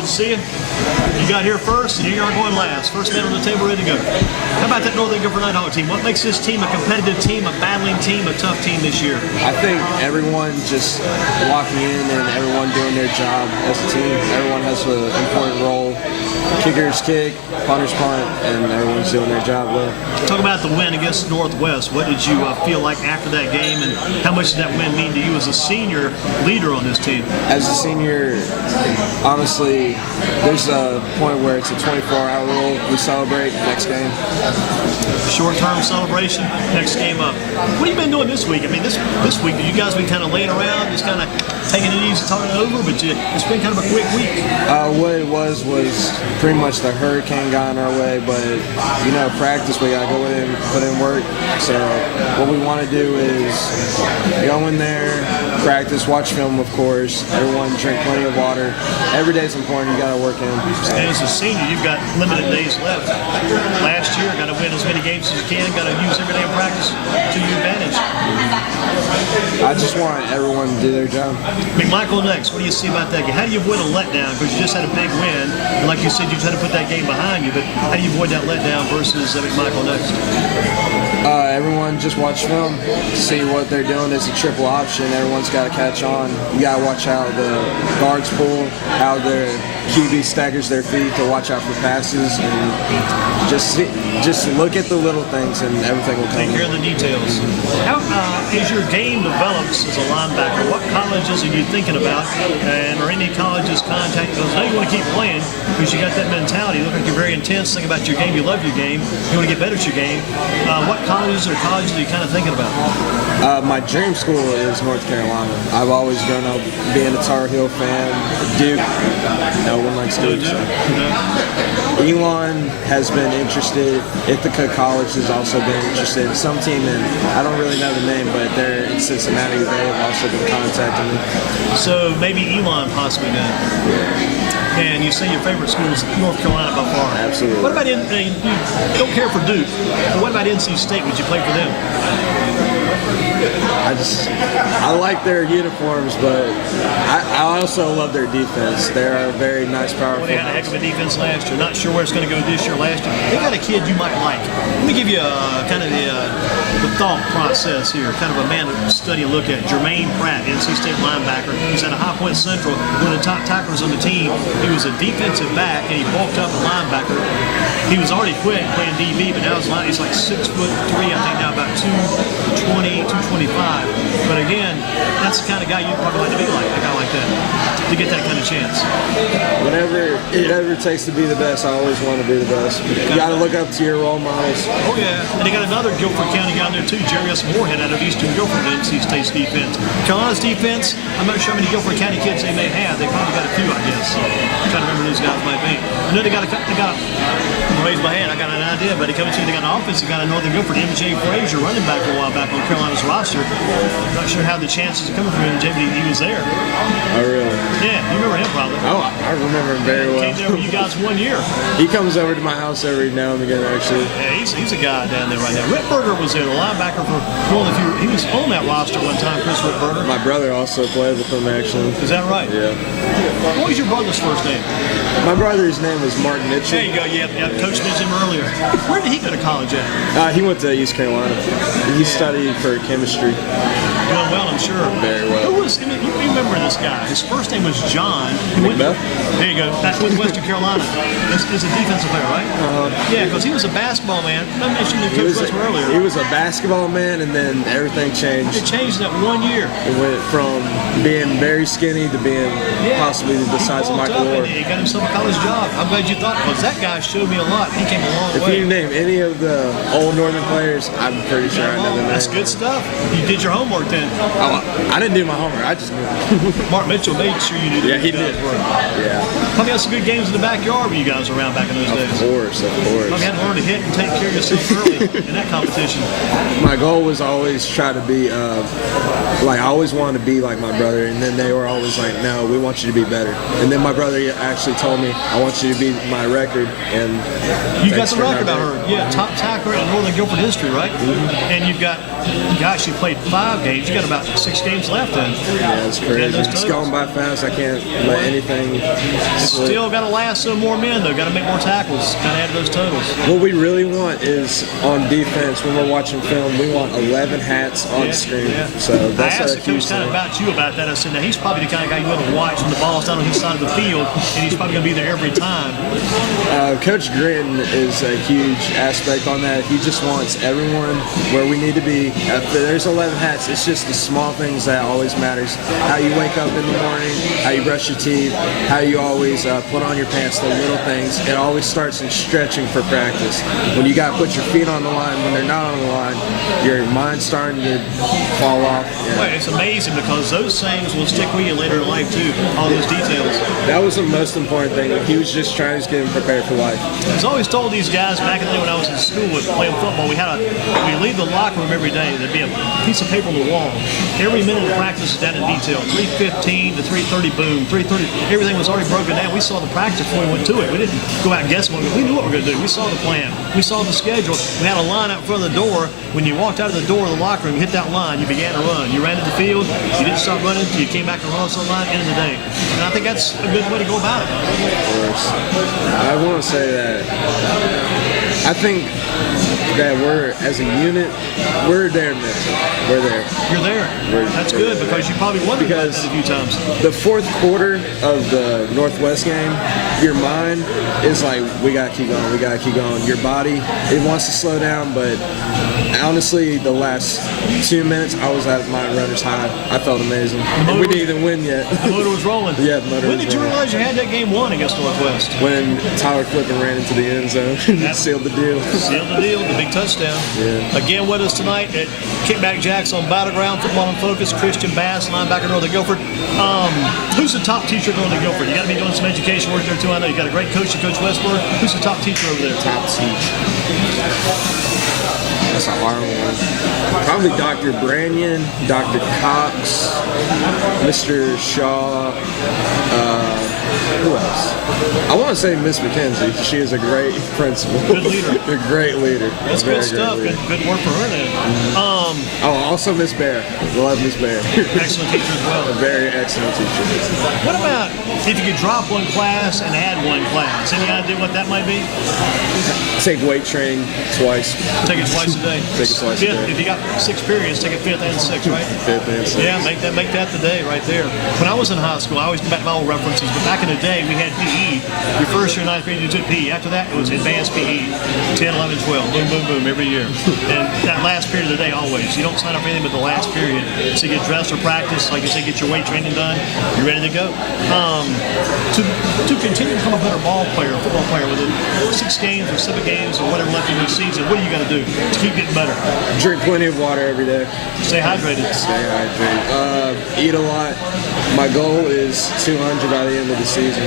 Good to see you. You got here first, and here you are going last. First man on the table, ready to go. How about that Northern Guilford Nighthawk team? What makes this team a competitive team, a battling team, a tough team this year? I think everyone just walking in and everyone doing their job as a team. Everyone has an important role. Kickers kick, punters punt, and everyone's doing their job well. Talk about the win against Northwest. What did you feel like after that game, and how much did that win mean to you as a senior leader on this team? As a senior, honestly, there's a point where it's a 24-hour rule. We celebrate next game. Short-term celebration, next game up. What have you been doing this week? I mean, this week, you guys been kind of laying around, just kind of taking it easy, talking it over, but it's been kind of a quick week. What it was pretty much the hurricane got in our way, but, you know, practice, we got to go in, put in work. So what we want to do is go in there, practice, watch film, of course. Everyone drink plenty of water. Every day is important. You got to work in. So. And as a senior, you've got limited days left. Last year, got to win as many games as you can. Got to use every day in practice to your advantage. I just want everyone to do their job. McMichael next. What do you see about that game? How do you avoid a letdown? Because you just had a big win, and like you said, you tried to put that game behind you. But how do you avoid that letdown versus McMichael next? Everyone just watch film, see what they're doing. It's a triple option. Everyone's got to catch on. You got to watch how the guards pull, how their QB staggers their feet to watch out for passes, and just look at the little things, and everything will come. Take care of the details. How, as your game develops as a linebacker, what colleges are you thinking about, and are any colleges contacting? Because I know you want to keep playing because you got that mentality. You look like you're very intense. Think about your game. You love your game. You want to get better at your game. What colleges are you kind of thinking about? My dream school is North Carolina. I've always grown up being a Tar Heel fan. Duke, no one likes Duke. So. Elon has been interested. Ithaca College has also been interested. Some team in, I don't really know the name, but they're in Cincinnati. They have also been contacting me. So maybe Elon possibly then. And you say your favorite school is North Carolina by far. Absolutely. What about you don't care for Duke, but what about NC State? Would you play for them? I like their uniforms, but I also love their defense. They're a very nice, powerful. Well, they had a heck of a defense last year. Not sure where it's going to go this year. Last year, they got a kid you might like. Let me give you kind of the thought process here. Kind of a man to study and look at. Jermaine Pratt, NC State linebacker. He's at a High Point Central, one of the top tacklers on the team. He was a defensive back, and he bulked up a linebacker. He was already quick playing DB, but now he's like 6'3", I think now about 220, 225. But again, that's the kind of guy you'd probably like to be like, a guy like that, to get that kind of chance. Whatever it takes to be the best, I always want to be the best. You got to look up to your role models. Oh, yeah. And they got another Guilford County guy there, too, Jarius Moorhead out of Eastern Guilford, NC State's defense. Carolina's defense, I'm not sure how many Guilford County kids they may have. They probably got a few, I guess. I'm trying to remember who these guys might be. I know they got raise my hand, I got an idea, but they got an offensive guy in Northern Guilford, MJ Frazier, running back a while back on Carolina's roster. I'm not sure how the chances are coming from MJ, but he was there. Oh, really? Yeah, you remember him probably. Oh, I remember him very well. Came there with you guys 1 year. He comes over to my house every now and again, actually. Yeah, he's a guy down there right now. Rittberger was there, the linebacker for one of the few. He was on that roster one time, Chris Rittberger. My brother also played with him, actually. Is that right? Yeah. What was your brother's first name? My brother's name was Mark Mitchell. There you go. Yeah, Coach mentioned him earlier. Where did he go to college at? He went to East Carolina. He studied for chemistry. Doing well, I'm sure. Very well. Who was? You remember this guy? His first name was John. There you go. That's with Western Carolina. He's a defensive player, right? Yeah, because he was a basketball man. I mentioned the Coach Western earlier. He was a basketball man, and then everything changed. It changed that 1 year. It went from being very skinny to being possibly the size of Michael Orr. He got himself a college job. I'm glad you thought, because that guy showed me a lot. He came a long way. If you name any of the old Northern players, I'm pretty sure I know the name. That's good stuff. You did your homework then. Oh, I didn't do my homework. I just knew. Mark Mitchell made sure you knew. Yeah, he did. Yeah. Probably had some good games in the backyard when you guys were around back in those days. Of course. Probably had to learn to hit and take care of yourself early in that competition. My goal was always try to be, I always wanted to be like my brother, and then they were always like, no, we want you to be better. And then my brother actually told me, I want you to be my record. And you got the record, I heard. Yeah, top tackler in Northern Guilford history, right? Mm-hmm. And you've got, gosh, you played 5 games. you got about 6 games left then. Yeah, it's crazy. It's going by fast. I can't let anything slip. Still got to last some more men, though. Got to make more tackles. Got to add those totals. What we really want is on defense, when we're watching film, we want 11 hats on screen. Yeah. So that's I asked the coach kind of about you about that. I said, now he's probably the kind of guy you want to watch when the ball's down on his side of the field, and he's probably going to be there every time. Coach Grin is a huge aspect on that. He just wants everyone where we need to be. If there's 11 hats, it's just the small things that always matters. How you wake up in the morning, how you brush your teeth, how you always put on your pants, the little things. It always starts in stretching for practice. When you got to put your feet on the line, when they're not on the line, your mind's starting to fall off. Yeah. Well, it's amazing because those things will stick with you later in life too, all those details. That was the most important thing. He was just trying to get him prepared for life. I was always told these guys back in the day when I was in school with playing football, we leave the locker room every day, there'd be a piece of paper on the wall. Every minute of practice is down in detail. 3:15 to 3:30, boom. 3:30, everything was already broken down. We saw the practice before we went to it. We didn't go out guessing. We knew what we were going to do. We saw the plan. We saw the schedule. We had a line out front of the door. When you walked out of the door of the locker room, you hit that line, you began to run. You ran to the field. You didn't stop running until you came back and crossed the line, end of the day. And I think that's a good way to go about it. Of course. I want to say that I think that we're, as a unit, we're there mentally. We're there. You're there. That's good because you probably wondered about that a few times. The fourth quarter of the Northwest game, your mind is like, we got to keep going, we got to keep going. Your body, it wants to slow down, but honestly, the last 2 minutes, I was at my runner's high. I felt amazing. We didn't even win yet. The motor was rolling. Yeah, the motor was rolling. When did you realize you had that game won against Northwest? When Tyler Flippen ran into the end zone and sealed the deal. Sealed the deal, the big touchdown. Yeah. Again with us tonight at Kickback Jacks on Battleground Football and Focus, Christian Bass, linebacker Northern Guilford. Who's the top teacher going to Guilford? You got to be doing some education work there too. I know you got a great coach, Coach Westover. Who's the top teacher over there? Top teacher. That's a hard one. Probably Dr. Branyan, Dr. Cox, Mr. Shaw. Who else? I want to say Miss McKenzie. She is a great principal. Good leader. A great leader. That's good stuff. Good work for her then. Also Miss Bear. Love Miss Bear. Excellent teacher as well. A very excellent teacher. What about if you could drop one class and add one class? Any idea what that might be? Take weight training twice. Take it twice a day. Take it twice a day. If you got 6 periods, take it 5th and 6th, right? 5th and 6th. Yeah, make that the day right there. When I was in high school, I always go back to my old references, but back in the day, we had PE. Your first year, 9th grade, you took PE. After that, it was advanced PE. 10, 11, 12. Boom, boom, boom, every year. And that last period of the day, always. You don't sign up for anything but the last period. So you get dressed or practice, like you say, get your weight training done. You're ready to go. To continue to become a better ball player, football player, with 6 games or 7 games or whatever left in the season, what do you got to do to keep getting better? Drink plenty of water every day. Stay hydrated. Stay hydrated. Eat a lot. My goal is 200 by the end of the season.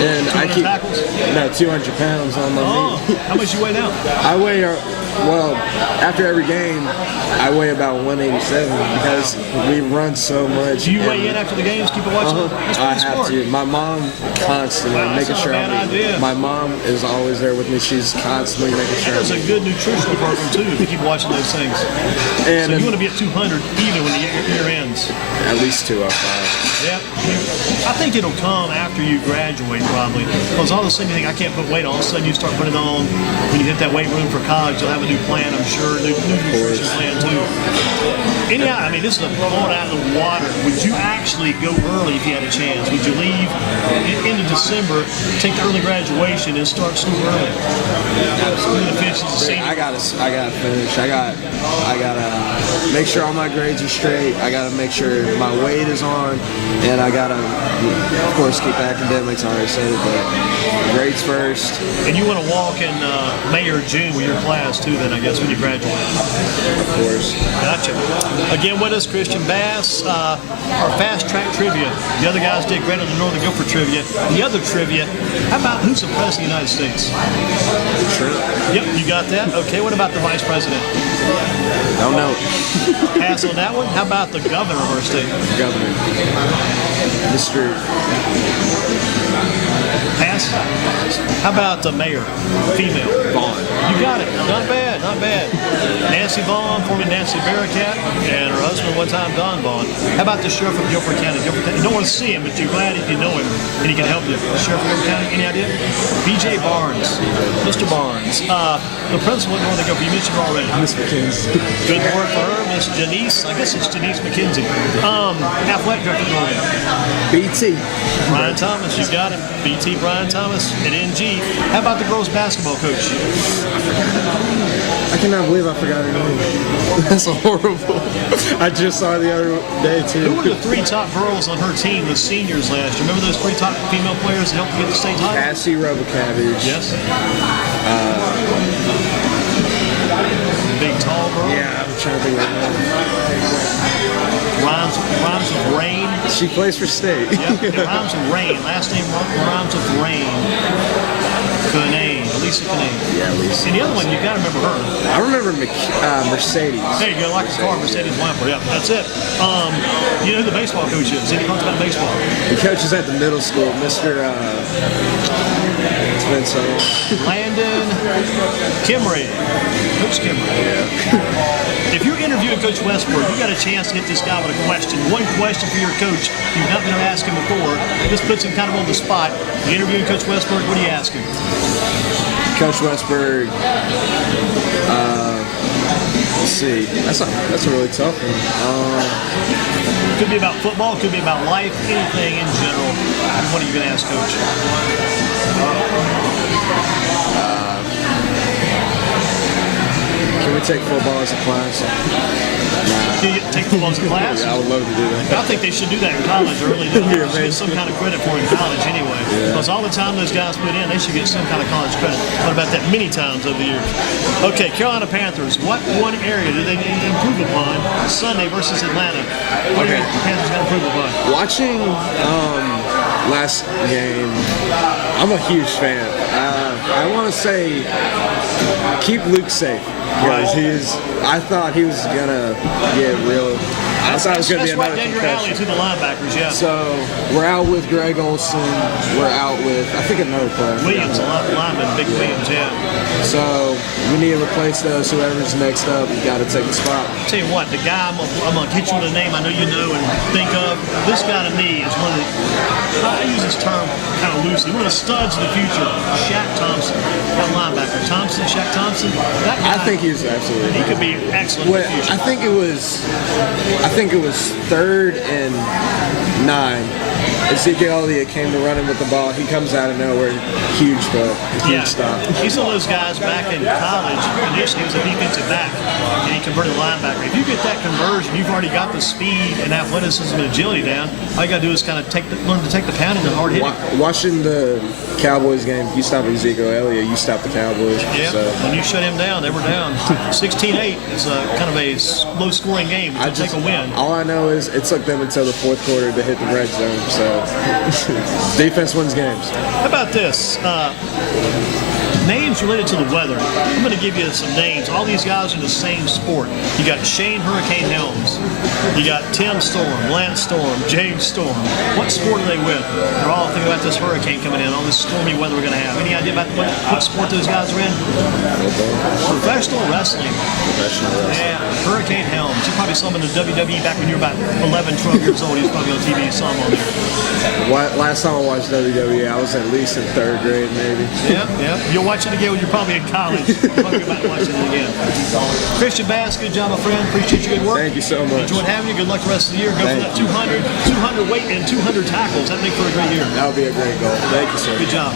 And 200 I keep tackles? No, 200 pounds on my meat. How much you weigh now? I weigh, well, after every game, I weigh about 187 because we run so much. Do you weigh in after the games? Keep it watching? That's I pretty have smart. to. My mom constantly making sure I'm eating. My mom is always there with me. She's constantly making sure. There's a good nutritional program too if you keep watching those things. And so you want to be at 200 even when the year ends. At least 205. Yeah. I think it'll come after you graduate probably. Because all of a sudden you think I can't put weight on. All of a sudden you start putting it on. When you hit that weight room for college, you'll have a new plan, I'm sure. New nutrition plan too. Anyhow, I mean, this is a blowing out of the water. Would you actually go early if you had a chance? Would you leave into December, take the early graduation, and start school early? Absolutely. I gotta finish. I gotta make sure all my grades are straight. I gotta make sure my weight is on, and I gotta, of course, keep academics. I already said it, but grades first. And you want to walk in May or June with your class too, then I guess when you graduate. Of course. Gotcha. Again with us, Christian Bass, our fast track trivia. The other guys did great on the Northern Guilford trivia. The other trivia, how about who's the president of the United States? Trump. Yep, you got that. Okay, what about the vice president? Don't know. Pass on that one. How about the governor of our state? Governor. Mr. Pass. How about the mayor? Female. Vaughn. You got it. Not bad, not bad. Nancy Vaughn, formerly Nancy Barricat, and her husband one time, Don Vaughn. How about the sheriff of Guilford County? You don't want to see him, but you're glad if you know him and he can help you. The sheriff of Guilford County, any idea? B.J. Barnes. Mr. Barnes. The principal at Northern Guilford, you mentioned her already. Miss McKinsey. Good work for her, Miss Janice. I guess it's Janice McKenzie. Athletic director at Northern. BT. Brian Thomas, you got him. BT Brian Thomas at NG. How about the girls basketball coach? I cannot believe I forgot her name. That's horrible. I just saw her the other day too. Who were the 3 top girls on her team, the seniors last year? Remember those 3 top female players that helped get the state title? Cassie Robocabbage. Yes. Big tall girl. Yeah, I'm trying to think of her name. Rhymes with rain. She plays for state. Yep. It rhymes with rain. Last name rhymes with rain. Canane. Lisa Canane. Yeah, Lisa. And the other one, you got to remember her. I remember Mercedes. There you go, like a car, Mercedes Lamper. Yeah, that's it. You know who the baseball coach is? Any thoughts about baseball? He coaches at the middle school, Mr. It's been so long. Landon Kimray. Coach Kimray. Yeah. If you're interviewing Coach Westward, you got a chance to hit this guy with a question. One question for your coach. You've not been able to ask him before. This puts him kind of on the spot. You're interviewing Coach Westward, what do you ask him? Coach Westberg. Let's see. That's a really tough one. Could be about football, could be about life, anything in general. What are you going to ask Coach? Can we take football as a class? Can you take football as a class? Yeah, I would love to do that. I think they should do that in college early. They should get some kind of credit for it in college anyway. Yeah. Because all the time those guys put in, they should get some kind of college credit. What about that many times over the years? Okay, Carolina Panthers. What one area do they need to improve upon Sunday versus Atlanta? What area the Panthers got to improve upon? Watching last game, I'm a huge fan. I want to say keep Luke safe. Because I thought he was gonna get real. I thought it was gonna be another concussion. That's right down your alley to the linebackers, yeah. So we're out with Greg Olson. We're out with I think another player. Williams, a lineman, Big Williams, yeah. So we need to replace those. Whoever's next up, we got to take the spot. I'll tell you what, the guy I'm gonna hit you with a name I know you know and think of. This guy to me is one of the. I use this term kind of loosely. One of the studs of the future. Shaq Thompson, that linebacker. Shaq Thompson. That guy, I think he's absolutely. He could be excellent in the future. I think it was 3rd and 9. Ezekiel Elliott came to running with the ball. He comes out of nowhere, huge throw, huge stop. He's one of those guys back in college. Initially, he was a defensive back, and he converted to linebacker. If you get that conversion, you've already got the speed and athleticism and agility down. All you got to do is kind of learn to take the pounding and hard hitting. Watching the Cowboys game, you stop Ezekiel Elliott, you stop the Cowboys. Yeah, so. When you shut him down, they were down 16-8. It's kind of a low-scoring game to take a win. All I know is it took them until the 4th quarter to hit the red zone. So defense wins games. How about this? Names related to the weather. I'm going to give you some names. All these guys are in the same sport. You got Shane Hurricane Helms. You got Tim Storm, Lance Storm, James Storm. What sport are they with? They're all thinking about this hurricane coming in, all this stormy weather we're going to have. Any idea about what sport those guys are in? Professional wrestling. Professional wrestling. Yeah, Hurricane Helms. You probably saw him in the WWE back when you were about 11, 12 years old. He was probably on TV. You saw him on there. Last time I watched WWE, I was at least in 3rd grade, maybe. Yeah. You'll watch it again when you're probably in college. Talking about watching it again. Christian Bass, good job, my friend. Appreciate your good work. Thank you so much. Enjoyed having you. Good luck the rest of the year. Go for that 200 weight and 200 tackles. That'd make for a great year. That would be a great goal. Thank you, sir. Good job.